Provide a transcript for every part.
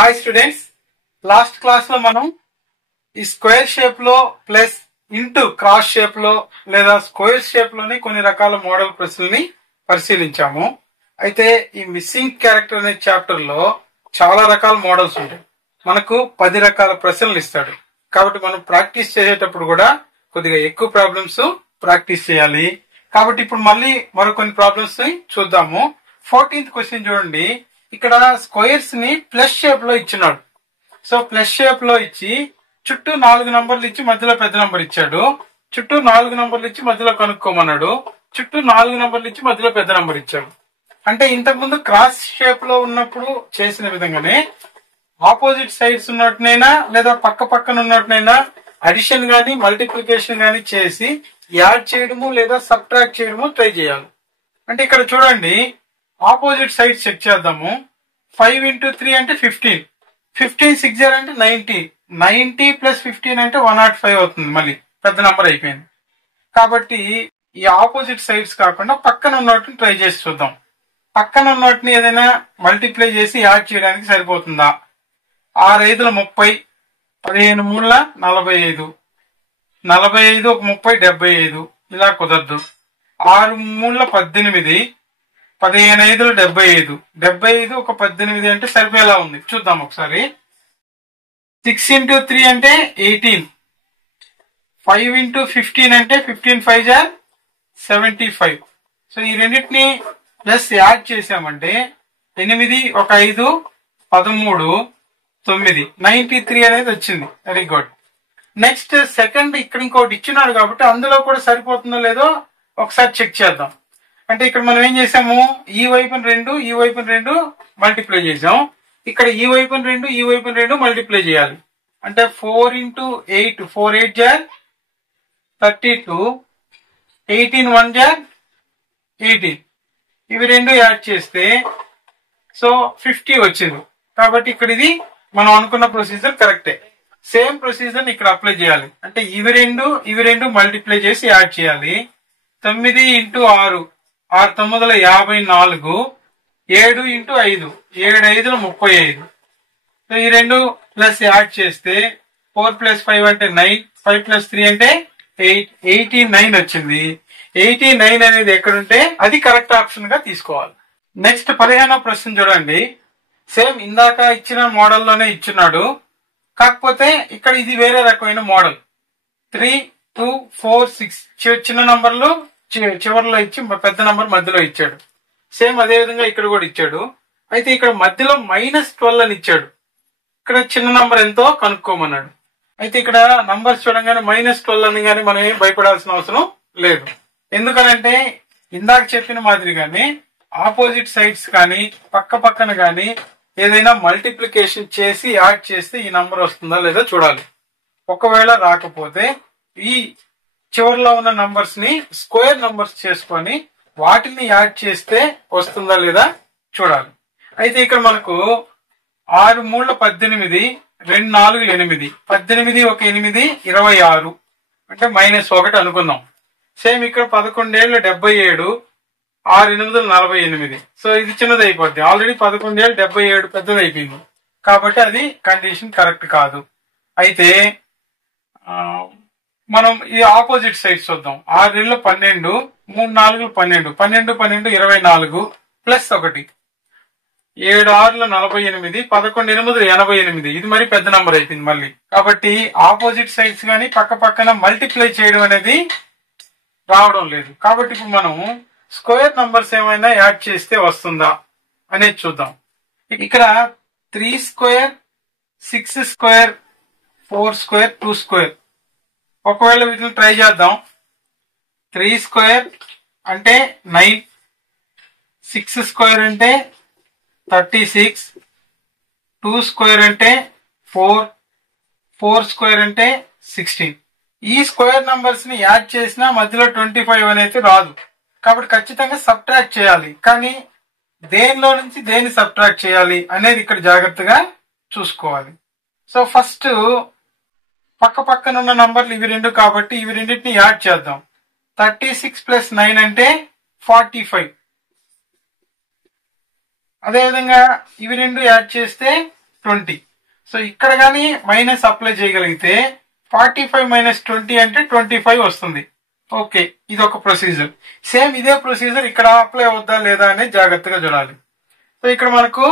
Hi students, last class లో మనం ఈ స్క్వేర్ షేప్ లో ప్లస్ ఇంటూ క్రాస్ షేప్ లో లేదా స్క్వేర్ షేప్ లోని కొన్ని రకాల మోడల్ ప్రశ్నల్ని పరిశీలించాము. అయితే ఈ మిస్సింగ్ క్యారెక్టర్ అనే చాప్టర్ లో చాలా రకాల మోడల్స్ ఉంటాయి. మనకు 10 రకాల ప్రశ్నలు ఇస్తాడు. కాబట్టి మనం ప్రాక్టీస్ చేసేటప్పుడు కూడా కొద్దిగా ఎక్కువ ప్రాబ్లమ్స్ ప్రాక్టీస్ చేయాలి. కాబట్టి ఇప్పుడు మళ్ళీ మరికొన్ని ప్రాబ్లమ్స్ ని చూద్దాము. 14th క్వశ్చన్ చూడండి. ఇక్కడ స్క్వేర్స్ ని ప్లస్ షేప్ లో ఇచ్చినాడు. సో ప్లస్ షేప్ లో ఇచ్చి చుట్టూ 4 నంబర్లు ఇచ్చి మధ్యలో పెద్ద నంబర్ ఇచ్చాడు. చుట్టూ 4 నంబర్లు ఇచ్చి మధ్యలో కనుక్కోమన్నాడు. చుట్టూ 4 నంబర్లు ఇచ్చి మధ్యలో పెద్ద నంబర్ ఇచ్చాడు. అంటే ఇంతకుముందు క్రాస్ షేప్ లో ఉన్నప్పుడు చేసిన విధంగానే ఆపోజిట్ సైడ్స్ ఉన్నట్టునైనా లేదా పక్క పక్కన ఉన్నట్టునైనా అడిషన్ గానీ మల్టిప్లికేషన్ గానీ చేసి యాడ్ చేయడము లేదా సబ్ట్రాక్ట్ చేయడము ట్రై చేయాలి. అంటే ఇక్కడ చూడండి, ఆపోజిట్ సైడ్ చెక్ చేద్దాము. 5 into 3 అంటే 15, 15 6 అంటే 90, 90 ప్లస్ 15 అంటే 105 అవుతుంది. మళ్ళీ పెద్ద నంబర్ అయిపోయింది. కాబట్టి ఈ ఆపోజిట్ సైడ్స్ కాకుండా పక్కన ఉన్నట్టుని ట్రై చేసి చూద్దాం. పక్కన ఉన్నట్టుని ఏదైనా మల్టిప్లై చేసి యాడ్ చేయడానికి సరిపోతుందా? 6 5 30, 15 3 45, 45 ఒక 30 75, ఇలా కుదరదు. 6 3 18, 15 5 75, 75 ఒక 18 అంటే సరిపోయేలా ఉంది. చూద్దాం ఒకసారి. 6 into 3 అంటే 18, 5 into 15 అంటే 15 5 75. సో ఈ రెండింటిని ప్లస్ యాడ్ చేసామంటే 8 ఒక 5 13 9, 93 అనేది వచ్చింది. Very good. నెక్స్ట్ సెకండ్ ఇక్కడ ఇంకోటి ఇచ్చినాడు కాబట్టి అందులో కూడా సరిపోతుందో లేదో ఒకసారి చెక్ చేద్దాం. అంటే ఇక్కడ మనం ఏం చేసాము, ఈ వైపున 2 ఈ వైపున 2 మల్టిప్లై చేసాం. ఇక్కడ ఈ వైపున 2 ఈ వైపున 2 మల్టిప్లై చేయాలి. అంటే 4 into 8, 4 8 32, 18 1 18. ఇవి రెండు యాడ్ చేస్తే సో 50 వచ్చింది. కాబట్టి ఇక్కడ ఇది మనం అనుకున్న ప్రొసీజర్ కరెక్టే. సేమ్ ప్రొసీజర్ ఇక్కడ అప్లై చేయాలి. అంటే ఇవి రెండు మల్టిప్లై చేసి యాడ్ చేయాలి. 9 into 6, 6 9 54, 7 into 5, 7 5 35. సో ఈ రెండు ప్లస్ యాడ్ చేస్తే 4 + 5 అంటే 9, 5 + 3 అంటే 8, 89 వచ్చింది. 89 అనేది ఎక్కడుంటే అది కరెక్ట్ ఆప్షన్ గా తీసుకోవాలి. నెక్స్ట్ 15వ ప్రశ్న చూడండి. సేమ్ ఇందాక ఇచ్చిన మోడల్లోనే ఇచ్చినాడు. కాకపోతే ఇక్కడ ఇది వేరే రకమైన మోడల్. 3 2 4 6 చిన్న నంబర్లు చివరిలో ఇచ్చి పెద్ద నంబర్ మధ్యలో ఇచ్చాడు. సేమ్ అదే విధంగా ఇక్కడ కూడా ఇచ్చాడు. అయితే ఇక్కడ మధ్యలో -12 అని ఇచ్చాడు. ఇక్కడ చిన్న నంబర్ ఎంతో కనుక్కోమన్నాడు. అయితే ఇక్కడ నంబర్స్ చూడంగానే -12 అని కానీ మనం ఏం భయపడాల్సిన అవసరం లేదు. ఎందుకనంటే ఇందాక చెప్పిన మాదిరిగానే ఆపోజిట్ సైడ్స్ కానీ పక్క పక్కన కానీ ఏదైనా మల్టిప్లికేషన్ చేసి యాడ్ చేస్తే ఈ నంబర్ వస్తుందా లేదా చూడాలి. ఒకవేళ రాకపోతే ఈ చివరిలో ఉన్న నంబర్స్ ని స్క్వేర్ నంబర్స్ చేసుకొని వాటిని యాడ్ చేస్తే వస్తుందా లేదా చూడాలి. అయితే ఇక్కడ మనకు 6 3 18, 2 4 8, 18 ఒక 8 26 అంటే -1 అనుకుందాం. సేమ్ ఇక్కడ 11 77, 6 8 48. సో ఇది చిన్నది అయిపోద్ది. ఆల్రెడీ 11 77 పెద్దది అయిపోయింది. కాబట్టి అది కండిషన్ కరెక్ట్ కాదు. అయితే మనం ఈ ఆపోజిట్ సైడ్ చూద్దాం. 6 12, 3 4 12, 12 12 24 ప్లస్ 1, 7 6 48, 11 8 88. ఇది మరి పెద్ద నంబర్ అయిపోయింది మళ్ళీ. కాబట్టి ఆపోజిట్ సైడ్స్ గానీ పక్క పక్కన మల్టిప్లై చేయడం అనేది రావడం లేదు. కాబట్టి ఇప్పుడు మనం స్క్వేర్ నంబర్స్ ఏమైనా యాడ్ చేస్తే వస్తుందా అనేది చూద్దాం. ఇక్కడ 3 స్క్వేర్, 6 స్క్వేర్, 4 స్క్వేర్, 2 స్క్వేర్. ఒకవేళ వీటిని ట్రై చేద్దాం. 3 స్క్వేర్ అంటే 9, 6 స్క్వేర్ అంటే 36, 2 స్క్వేర్ అంటే 4, 4 స్క్వేర్ అంటే 16. ఈ స్క్వేర్ నంబర్స్ ని యాడ్ చేసినా మధ్యలో 25 అనేది రాదు. కాబట్టి ఖచ్చితంగా సబ్ట్రాక్ట్ చేయాలి. కానీ దేనిలో నుంచి దేన్ని సబ్ట్రాక్ట్ చేయాలి అనేది ఇక్కడ జాగ్రత్తగా చూసుకోవాలి. సో ఫస్ట్ పక్క పక్కన ఉన్న నంబర్లు ఇవి రెండు కాబట్టి ఇవి రెండింటిని యాడ్ చేద్దాం. 36 + 9 అంటే 45. అదేవిధంగా ఇవి రెండు యాడ్ చేస్తే 20. సో ఇక్కడ కానీ మైనస్ అప్లై చేయగలిగితే 45 మైనస్ 20 అంటే 25 వస్తుంది. ఓకే, ఇది ఒక ప్రొసీజర్. సేమ్ ఇదే ప్రొసీజర్ ఇక్కడ అప్లై అవుద్దా లేదా అనేది జాగ్రత్తగా చూడాలి. సో ఇక్కడ మనకు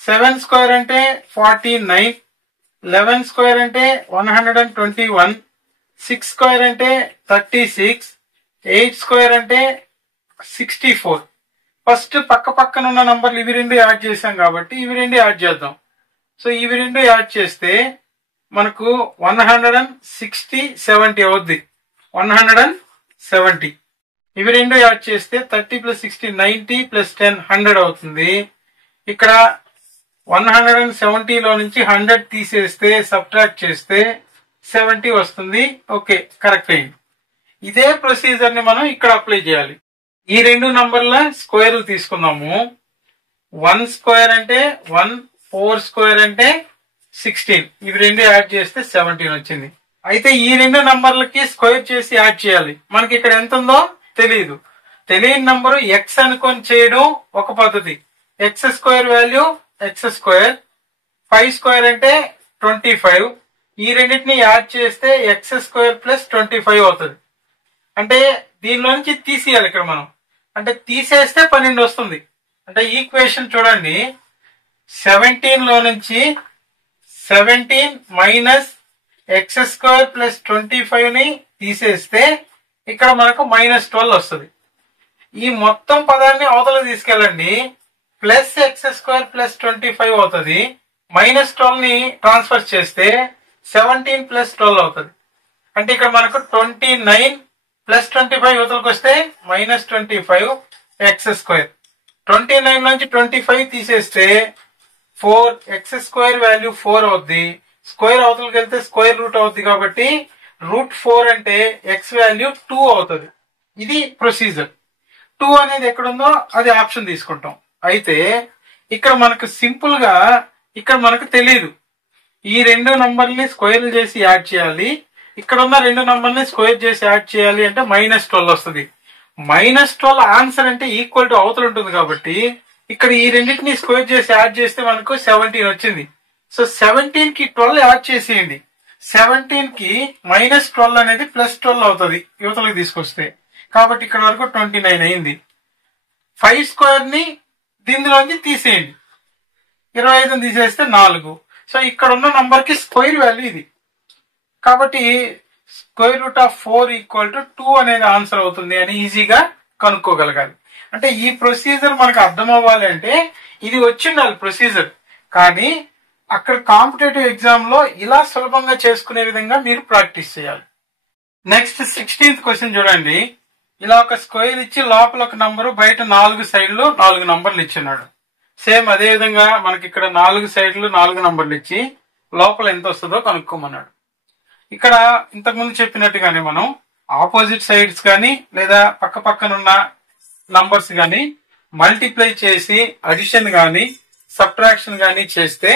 7 స్క్వేర్ అంటే 49, 11 స్క్వేర్ అంటే 121, 6 స్క్వేర్ అంటే 36, 8 స్క్వేర్ అంటే 64. ఫస్ట్ పక్క పక్కన ఉన్న నంబర్లు ఇవి రెండు యాడ్ చేసాం కాబట్టి ఇవి రెండు యాడ్ చేద్దాం. సో ఇవి రెండు యాడ్ చేస్తే మనకు 160, 70 అవుద్ది. 170. ఇవి రెండు యాడ్ చేస్తే 30 ప్లస్ 60 90 ప్లస్ 10 100 అవుతుంది. ఇక్కడ 170లో నుంచి 100 తీసేస్తే సబ్ట్రాక్ట్ చేస్తే 70 వస్తుంది. ఓకే, కరెక్ట్ అయింది. ఇదే ప్రొసీజర్ ని మనం ఇక్కడ అప్లై చేయాలి. ఈ రెండు నంబర్ల స్క్వేర్లు తీసుకుందాము. 1 స్క్వేర్ అంటే 1, 4 స్క్వేర్ అంటే 16. ఇవి రెండు యాడ్ చేస్తే 17 వచ్చింది. అయితే ఈ రెండు నంబర్లకి స్క్వేర్ చేసి యాడ్ చేయాలి. మనకి ఇక్కడ ఎంత ఉందో తెలియదు. తెలియని నంబరు ఎక్స్ అనుకొని చేయడం ఒక పద్ధతి. X square value X square, 5 square అంటే 25. ఈ రెండింటిని యాడ్ చేస్తే ఎక్స్ స్క్వేర్ ప్లస్ 25 అవుతుంది. అంటే దీనిలోంచి తీసేయాలి ఇక్కడ మనం. అంటే తీసేస్తే 12 వస్తుంది. అంటే ఈక్వేషన్ చూడండి, 17 లో నుంచి 17 మైనస్ ఎక్స్ స్క్వేర్ ప్లస్ 25 ని తీసేస్తే ఇక్కడ మనకు -12 వస్తుంది. ఈ మొత్తం పదాన్ని అవతల తీసుకెళ్ళండి, ప్లస్ ఎక్స్ స్క్వేర్ ప్లస్ 25 అవుతుంది. -12 ని ట్రాన్స్ఫర్ చేస్తే 17 ప్లస్ 12 అవుతుంది. అంటే ఇక్కడ మనకు 29 ప్లస్ 25 యువతలకు వస్తే -25 ఎక్స్ స్క్వేర్. 29 నుంచి 25 తీసేస్తే 4 ఎక్స్ స్క్వేర్ వాల్యూ 4 అవుద్ది. స్క్వేర్ అవతలకి వెళ్తే స్క్వేర్ రూట్ అవుద్ది కాబట్టి √4 అంటే ఎక్స్ వాల్యూ 2 అవుతుంది. ఇది ప్రొసీజర్. 2 అనేది ఎక్కడుందో అది ఆప్షన్ తీసుకుంటాం. అయితే ఇక్కడ మనకు సింపుల్ గా ఇక్కడ మనకు తెలియదు. ఈ రెండు నంబర్ని స్క్వేర్లు చేసి యాడ్ చేయాలి. ఇక్కడ ఉన్న రెండు నంబర్ని స్క్వేర్ చేసి యాడ్ చేయాలి అంటే -12 వస్తుంది. -12 ఆన్సర్ అంటే ఈక్వల్ టు అవతల ఉంటుంది కాబట్టి ఇక్కడ ఈ రెండింటిని స్క్వేర్ చేసి యాడ్ చేస్తే మనకు 17 వచ్చింది. సో 17 కి 12 యాడ్ చేసేయండి. 17 కి -12 అనేది +12 అవుతుంది యువతలకు తీసుకొస్తే. కాబట్టి ఇక్కడ వరకు 29 అయింది. 5 స్క్వేర్ ని దీనిలోంచి తీసేయండి. 25 తీసేస్తే 4. సో ఇక్కడ ఉన్న నంబర్ కి స్క్వేర్ వాల్యూ ఇది. కాబట్టి √4 = 2 అనేది ఆన్సర్ అవుతుంది అని ఈజీగా కనుక్కోగలగాలి. అంటే ఈ ప్రొసీజర్ మనకు అర్థం అవ్వాలి అంటే ఇది వచ్చిండాలి ప్రొసీజర్. కానీ అక్కడ కాంపిటేటివ్ ఎగ్జామ్ లో ఇలా సులభంగా చేసుకునే విధంగా మీరు ప్రాక్టీస్ చేయాలి. నెక్స్ట్ 16th క్వశ్చన్ చూడండి. ఇలా ఒక స్క్వేర్ ఇచ్చి లోపల ఒక నంబరు, బయట 4 సైడ్లు 4 నంబర్లు ఇచ్చినాడు. సేమ్ అదే విధంగా మనకి ఇక్కడ 4 సైడ్లు 4 నంబర్లు ఇచ్చి లోపల ఎంత వస్తుందో కనుక్కోమన్నాడు. ఇక్కడ ఇంతకుముందు చెప్పినట్టుగానే మనం ఆపోజిట్ సైడ్స్ కానీ లేదా పక్క పక్కనున్న నంబర్స్ కానీ మల్టిప్లై చేసి అడిషన్ కానీ సబ్ట్రాక్షన్ కానీ చేస్తే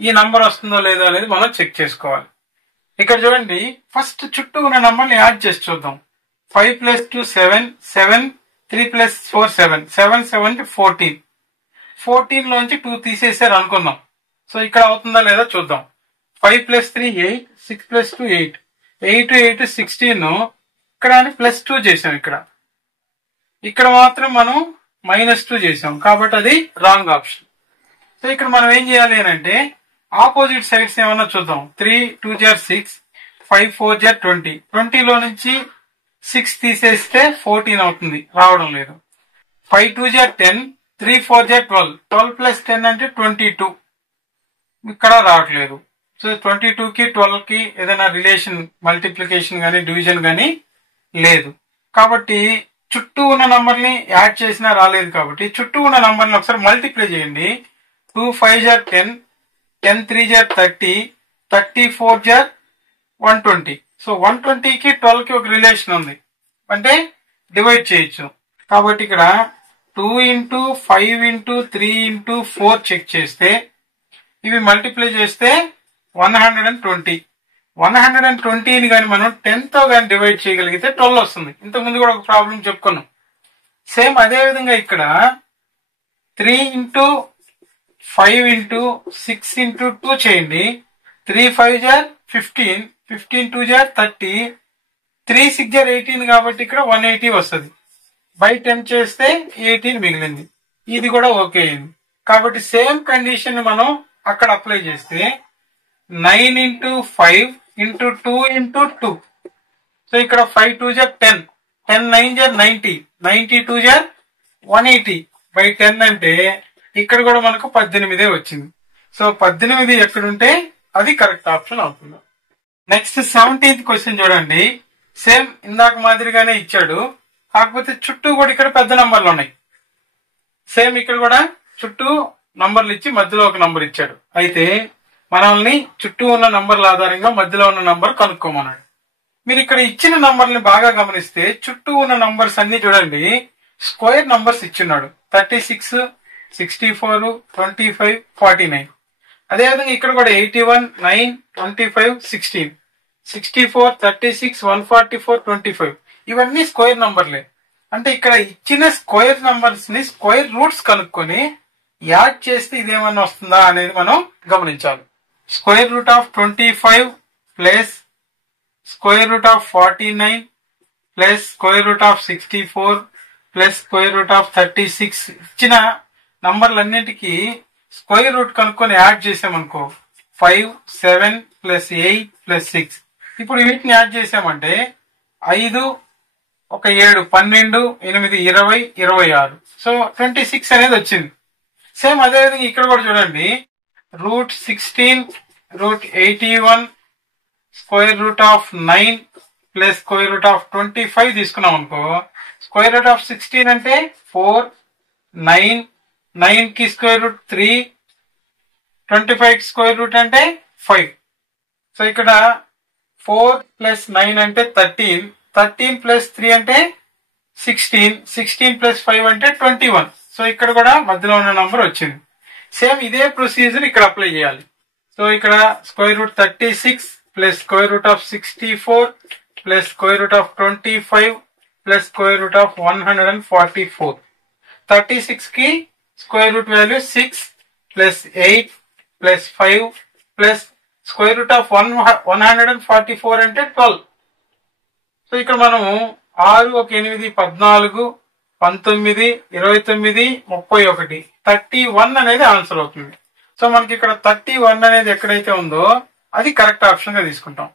ఈ నంబర్ వస్తుందో లేదో అనేది మనం చెక్ చేసుకోవాలి. ఇక్కడ చూడండి, ఫస్ట్ చుట్టూ ఉన్న నంబర్ని యాడ్ చేసి చూద్దాం. 5 + 2 7, 7 3 + 4 7, 7 7 14. 14 లోంచి 2 తీసేసారు అనుకుందాం. సో ఇక్కడ అవుతుందా లేదా చూద్దాం. 5 + 3 8, 6 + 2 8, 8 8 16. ఇక్కడ +2 చేసాం. ఇక్కడ మాత్రం మనం -2 చేసాం కాబట్టి అది రాంగ్ ఆప్షన్. సో ఇక్కడ మనం ఏం చేయాలి అంటే ఆపోజిట్ సైడ్స్ ఏమన్నా చూద్దాం. 3 2 6, 5 4 20. 20 లో నుంచి 6 తీసేస్తే 14 అవుతుంది, రావడం లేదు. 5 2 10, 3 4 12. 12 + 10 అంటే 22. ఇక్కడ రావట్లేదు. సో 22 కి 12 కి ఏదైనా రిలేషన్, మల్టిప్లికేషన్ గానీ డివిజన్ గానీ లేదు. కాబట్టి చుట్టూ ఉన్న నంబర్ని యాడ్ చేసినా రాలేదు కాబట్టి చుట్టూ ఉన్న నంబర్ని ఒకసారి మల్టిప్లై చేయండి. 2 5 10, 10 3 30, 30 4 120. సో 120 కి 12 కి ఒక రిలేషన్ ఉంది అంటే డివైడ్ చేయొచ్చు. కాబట్టి ఇక్కడ 2 × 5 × 3 × 4 చెక్ చేస్తే ఇవి మల్టిప్లై చేస్తే 120. 120ని కానీ మనం 10 తో కానీ డివైడ్ చేయగలిగితే 12 వస్తుంది. ఇంతకుముందు కూడా ఒక ప్రాబ్లం చెప్పుకున్నాం. సేమ్ అదే విధంగా ఇక్కడ 3 × 5 ఇంటూ 6 ఇంటూ 2 చేయండి. 3 5 జార్ 15, 15 2 జార్ 30, 3 6 జార్ 18 కాబట్టి ఇక్కడ 180 వస్తుంది. బై 10 చేస్తే 18 మిగిలింది. ఇది కూడా ఓకే అయింది. కాబట్టి సేమ్ కండిషన్ మనం అక్కడ అప్లై చేస్తే 9 ఇంటూ 5 ఇంటూ 2 ఇంటూ 2. సో ఇక్కడ 5 2 జార్ 10, 10 9 జార్ 90, 90 2 జార్ 180 బై 10 అంటే ఇక్కడ కూడా మనకు 18 వచ్చింది. సో 18 ఎక్కడుంటే అది కరెక్ట్ ఆప్షన్ అవుతుంది. నెక్స్ట్ 17th క్వశ్చన్ చూడండి. సేమ్ ఇందాక మాదిరిగానే ఇచ్చాడు, కాకపోతే చుట్టూ కూడా ఇక్కడ పెద్ద నంబర్లు ఉన్నాయి. సేమ్ ఇక్కడ కూడా చుట్టూ నంబర్లు ఇచ్చి మధ్యలో ఒక నంబర్ ఇచ్చాడు. అయితే మనల్ని చుట్టూ ఉన్న నంబర్ల ఆధారంగా మధ్యలో ఉన్న నంబర్ కనుక్కోమన్నాడు. మీరు ఇక్కడ ఇచ్చిన నంబర్ని బాగా గమనిస్తే చుట్టూ ఉన్న నంబర్స్ అన్ని చూడండి స్క్వేర్ నంబర్స్ ఇచ్చున్నాడు. 36, 64, 25, 49. అదేవిధంగా ఇక్కడ కూడా 81, 9, 25, 16, 64, 36, 144, 25 ఇవన్నీ స్క్వేర్ నంబర్లే. అంటే ఇక్కడ ఇచ్చిన స్క్వేర్ నంబర్స్ ని స్క్వేర్ రూట్స్ కనుక్కొని యాడ్ చేస్తే ఇదేమన్నా వస్తుందా అనేది మనం గమనించాలి. Square root of 25 plus square root of 49 plus square root of 64 plus square root of 36 ఇచ్చిన నంబర్లన్నిటికీ స్క్వేర్ రూట్ కనుక్కొని యాడ్ చేసామనుకో 5, 7 ప్లస్ 8 ప్లస్ 6. ఇప్పుడు వీటిని యాడ్ చేసామంటే 5, 1 7, 12, 8 20, 26. సో 26 అనేది వచ్చింది. సేమ్ అదేవిధంగా ఇక్కడ కూడా చూడండి root 16 root 81 square root of 9 plus square root of 25 తీసుకున్నాం అనుకో. స్క్వేర్ రూట్ ఆఫ్ 16 అంటే 4, 9, 9 కి స్క్వేర్ రూట్ 3, 25 కి స్క్వేర్ రూట్ అంటే 5. సో ఇక్కడ 4 ప్లస్ 9 అంటే 13, 13 ప్లస్ 3 అంటే 16, 16 ప్లస్ 5 అంటే 21. సో ఇక్కడ కూడా మధ్యలో ఉన్న నంబర్ వచ్చింది. సేమ్ ఇదే ప్రొసీజర్ ఇక్కడ అప్లై చేయాలి. సో ఇక్కడ square root 36 plus square root of 64 plus square root of 25 plus square root of 144. 36 కి square root value 6 plus 8 plus 5 plus square root of 144 అంటే 12. సో ఇక్కడ మనము 6, 1 8, 14, 19, 29, 31, 31 అనేది ఆన్సర్ అవుతుంది. సో మనకి ఇక్కడ 31 అనేది ఎక్కడైతే ఉందో అది కరెక్ట్ ఆప్షన్ గా తీసుకుంటాం.